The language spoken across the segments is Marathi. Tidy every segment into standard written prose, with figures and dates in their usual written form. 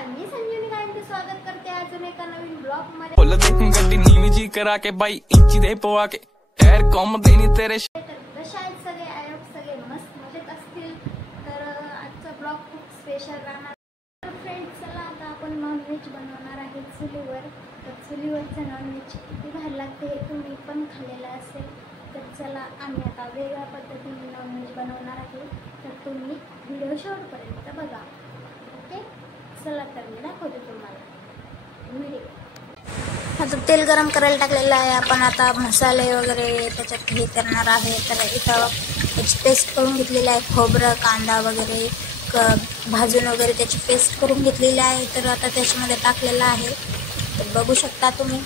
नमस्कार, मी संजीवनी गायंचे स्वागत करते अजून एका नवीन ब्लॉग मध्ये। बोल देखूं गड्डी नीवी जी करा के भाई इंची दे पवा के टायर कम देनी तेरे कशा आहेत सगळे? आय होप सगळे मस्त मजेत असतील। तर आजचा ब्लॉग खूप स्पेशल राहणार। तर फ्रेंड्स, चला आता आपण नॉनव्हेज बनवणार आहे चुलीवर। तर चुलीवरचं नॉनव्हेज किती भारी लागते हे तुम्ही पण खाल्लेलं असेल। तर चला आम्ही आता वेगळ्या पद्धतीने नॉनव्हेज बनवणार आहे, तर तुम्ही व्हिडिओ शेवटपर्यंत बघा। ओके, चला तर मी दाखवते तुम्हाला व्हिडिओ। आता तेल गरम करायला टाकलेलं आहे आपण। आता मसाले वगैरे त्याच्यात हे करणार आहे। तर इथं त्याची पेस्ट करून घेतलेली आहे, खोबरं कांदा वगैरे भाजून वगैरे त्याची पेस्ट करून घेतलेली आहे। तर आता त्याच्यामध्ये टाकलेलं आहे, तर बघू शकता तुम्ही।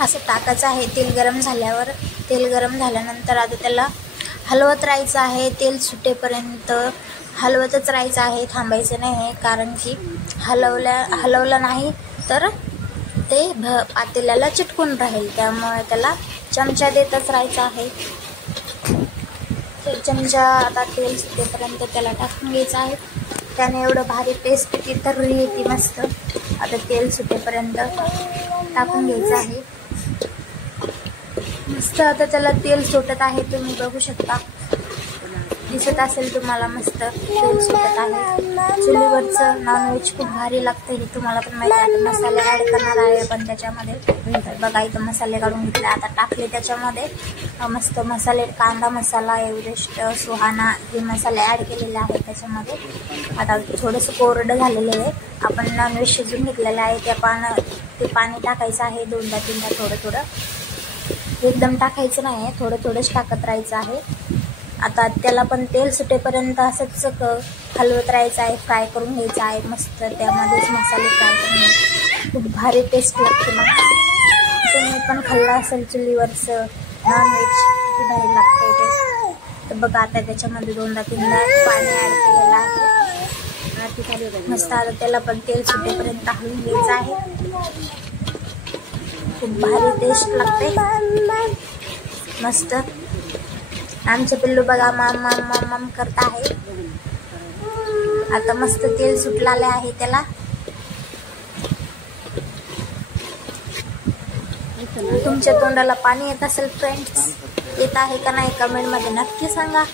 असं टाकायचं आहे तेल गरम झाल्यावर। तेल गरम झाल्यानंतर आता त्याला हलवत राहायचं आहे, तेल सुटेपर्यंत हलवतच राहायचं आहे, थांबायचं नाही आहे। कारण की हलवलं नाही तर ते पातेल्याला चिटकून राहील, त्यामुळे त्याला चमचा देतच राहायचा आहे। तर चमचा आता तेल सुटेपर्यंत त्याला टाकून घ्यायचं आहे। त्याने एवढं भारी टेस्ट येते, तर येते मस्त। आता तेल सुटेपर्यंत टाकून घ्यायचं आहे मस्त। आता त्याला तेल सुटत आहे, तुम्ही बघू शकता, दिसत असेल तुम्हाला, मस्त तेल सुटत आहे। चुलीवरचं नॉनव्हेज खूप भारी लागतं हे तुम्हाला पण माहिती आहे। मसाले ॲड करणार आहे आपण त्याच्यामध्ये। तर बघा इथं मसाले काढून घेतले, आता टाकले त्याच्यामध्ये मस्त मसाले। कांदा मसाला, एव्हरेस्ट, सुहाना हे मसाले ॲड केलेले आहेत त्याच्यामध्ये। आता थोडंसं कोरडं झालेलं आहे, आपण नॉनव्हेज शिजून घेतलेलं आहे, ते पाणी टाकायचं आहे दोनदा तीनदा, थोडं थोडं, एकदम टाकायचं नाही आहे, थोडं थोडंच टाकत राहायचं आहे। आता त्याला पण तेल सुटेपर्यंत असंच हलवत राहायचं आहे, फ्राय करून घ्यायचं आहे मस्त। त्यामध्येच मसाले फ्राय करून खूप भारी टेस्ट लागते। मग तुम्ही पण खाल्लं असेल चुलीवरचं नॉनव्हेज, किती भारी लागते ते। तर बघा आता त्याच्यामध्ये दोनदा तीनदा पाणी ॲड केलेलं आहे मस्त। आता त्याला पण तेल सुटेपर्यंत हलवून घ्यायचं आहे, खूप भारी टेस्ट लागते मस्त। आमचे पिल्लू बघा मम मम मम मम करत आहे। आता मस्त तेल सुटलेले आहे त्याला। तुमच्या तोंडाला पाणी येत असेल फ्रेंड्स, येत आहे का नाही कमेंट मध्ये नक्की सांगा।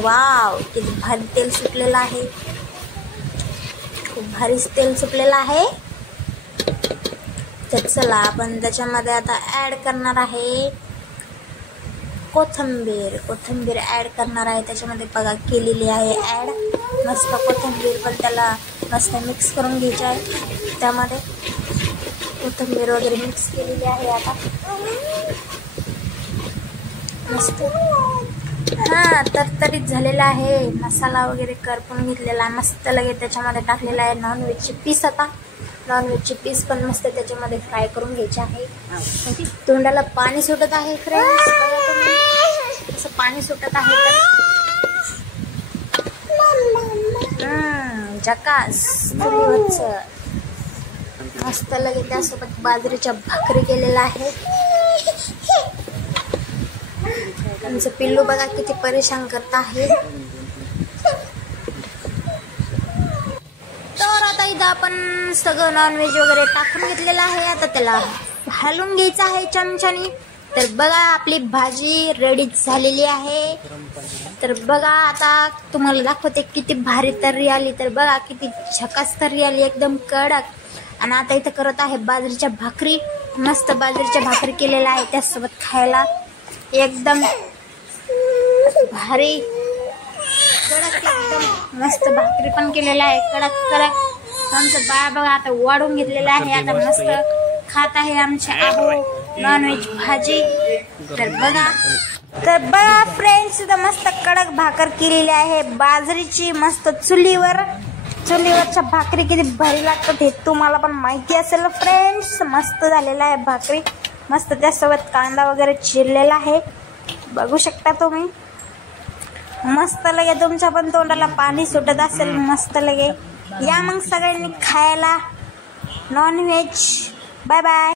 वाव, किती भारी तेल सुटलेलं आहे, खूप भारी तेल सुटलेलं आहे। तर चला आपण त्याच्यामध्ये आता ॲड करणार आहे कोथिंबीर ॲड करणार आहे त्याच्यामध्ये। बघा केलेली आहे ॲड मस्त कोथिंबीर, पण त्याला मस्त मिक्स करून घ्यायची आहे। त्यामध्ये कोथिंबीर वगैरे मिक्स केलेली आहे आता मस्त। तरतरीत झालेला आहे, मसाला वगैरे करपून घेतलेला आहे मस्त। लगेच त्याच्यामध्ये टाकलेला आहे नॉनव्हेजचे पीस। आता नॉनव्हेजचे पीस पण मस्त त्याच्यामध्ये फ्राय करून घ्यायचे आहे। तोंडाला पाणी सुटत आहे फ्रेंड्स, बघा तुम्ही असं पाणी सुटत आहे। तर झकास चुलीवरचं मस्त। लगेच त्यासोबत बाजरीच्या भाकरी केलेला आहे। आमचं पिल्लू बघा किती परेशान करत आहे। तर आता इथं आपण सगळं नॉनव्हेज वगैरे टाकून घेतलेलं आहे, आता त्याला हलवून घ्यायचं आहे चमच्याने। तर बघा आपली भाजी रेडी झालेली आहे। तर बघा आता तुम्हाला दाखवते किती भारी तर्री आली। तर बघा किती झकास तर्री आली, एकदम कडक। आणि आता इथं करत आहे बाजरीच्या भाकरी, मस्त बाजरीच्या भाकरी केलेल्या आहे त्यासोबत खायला एकदम भारी कडक, एकदम मस्त भाकरी पण केलेला आहे कडक कडक। आमचं बाळ बघा आता वाढून घेतलेलं आहे, आता मस्त खात आहे आमचे आहो नॉनव्हेज भाजी। तर बघा फ्रेंड्स, इथं मस्त कडक भाकर केलेली आहे बाजरीची मस्त चुलीवरच्या भाकरी किती भारी लागतात हे तुम्हाला पण माहिती असेल फ्रेंड्स। मस्त झालेला आहे भाकरी मस्त, त्यासोबत कांदा वगैरे चिरलेला आहे, बघू शकता तुम्ही मस्त। लगे तुमच्या पण तोंडाला पाणी सुटत असेल मस्त। लगे या मग सगळ्यांनी खायला नॉनव्हेज। Bye bye.